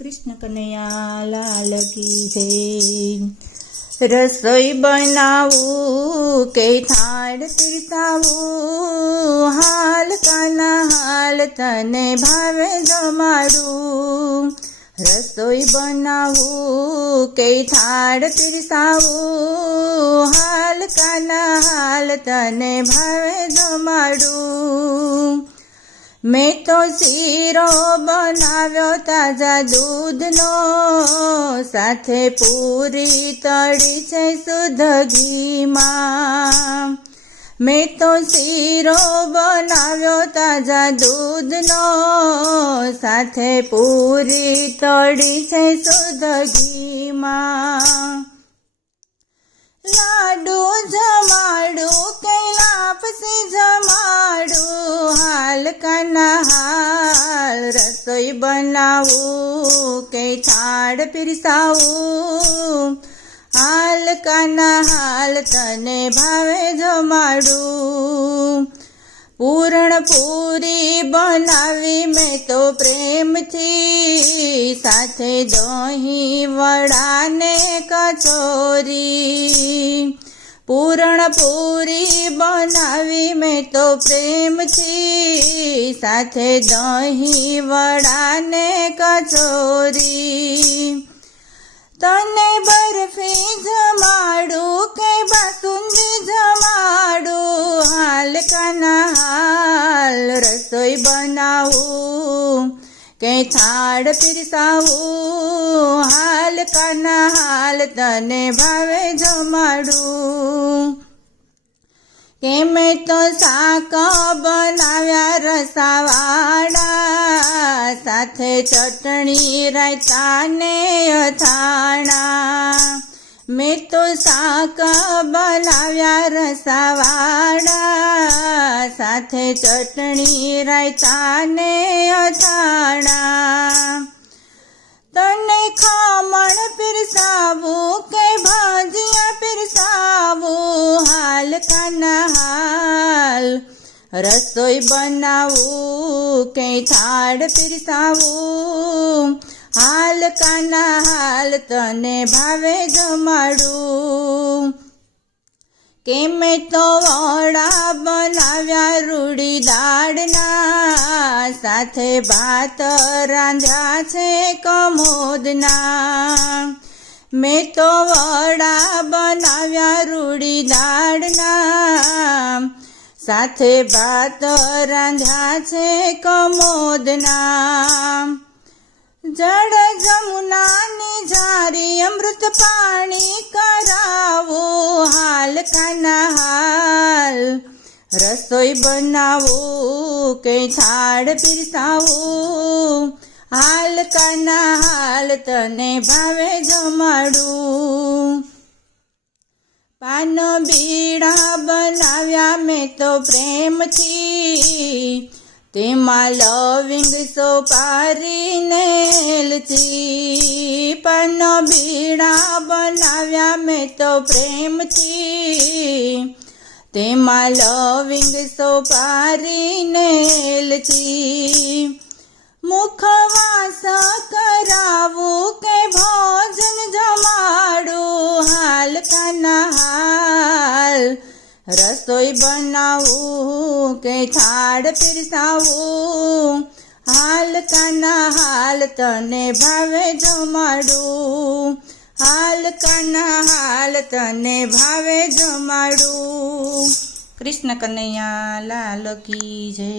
કૃષ્ણ કનૈયા લાલ કી જય. રસોઈ બનાવું કે થાળ પીરસાવું હાલ કાના હાલ તને ભાવે જમાડું. રસોઈ બનાવું કે થાળ પીરસાવું હાલ કાના હાલ તને ભાવે જમાડું. મેં તો શીરો બનાવ્યો તાજા દૂધનો. સાથે પૂરી તળી છે શુદ્ધ ઘીમાં. મેં તો શીરો બનાવ્યો તાજા દૂધનો. સાથે પૂરી તળી છે શુદ્ધ ઘીમાં. લાડુ જમાડું કૈલાપસી જમાડું હાલ હાલ રસોઈ બનાવું કે થાળ પીરસાવું. હાલ કાના હાલ તને ભાવે જમાડું પૂરણ પૂરી બનાવી મેં તો પ્રેમથી, સાથે દહીં વડાને કચોરી. પૂરણ પૂરી બનાવી મેં તો પ્રેમથી. સાથે દહીં વડાને કચોરી. તને બરફી જમાડું કે બાસુંદી જમાડું હાલ કના હાલ રસોઈ બનાવું. કે થાળ પીરસાવું? હાલ કાના હાલ તને ભાવે જમાડું. કે મેં તો શાક બનાવ્યા રસાવાળા? સાથે ચટણી, રાયતા ને અથાણા. મેં તો શાક બનાવ્યા રસાવાળા. સાથે ચટણી, રાયતા ને અથાણા. કાના હાલ રસોઈ બનાવું કે થાળ પીરસાવું. હાલ કાના હાલ તને ભાવે જમાડું કે મેં તો વડા બનાવ્યા રૂડી દાળના, સાથે ભાત રાંધ્યા છે કમોદના. મેં તો વડા બનાવ્યા રૂડી દાળના. સાથે ભાત રાંધ્યા છે કમોદના. જળ જમુનાની જારી અમૃત પાણી કરાવો, હાલ કાના હાલ. રસોઈ બનાવો કે થાળ પીરસાવું. હાલ કાના હાલ તને ભાવે જમાડું પાન બીડા બનાવ્યા મેં તો પ્રેમથી. તેમાં લવિંગ સોપારી નેલથી. પાન બીડા બનાવ્યા મેં તો પ્રેમથી. તેમાં લવિંગ સોપારી એલચી મુખવાસ કરાવું કે ભોજન જમાડું હાલ કાના હાલ રસોઈ બનાવું કે થાળ પીરસાવું? હાલ કાના હાલ તને ભાવે જમાડું? હાલ કાના હાલ તને ભાવે જમાડું? કૃષ્ણ કનૈયા, લાલ કી જય.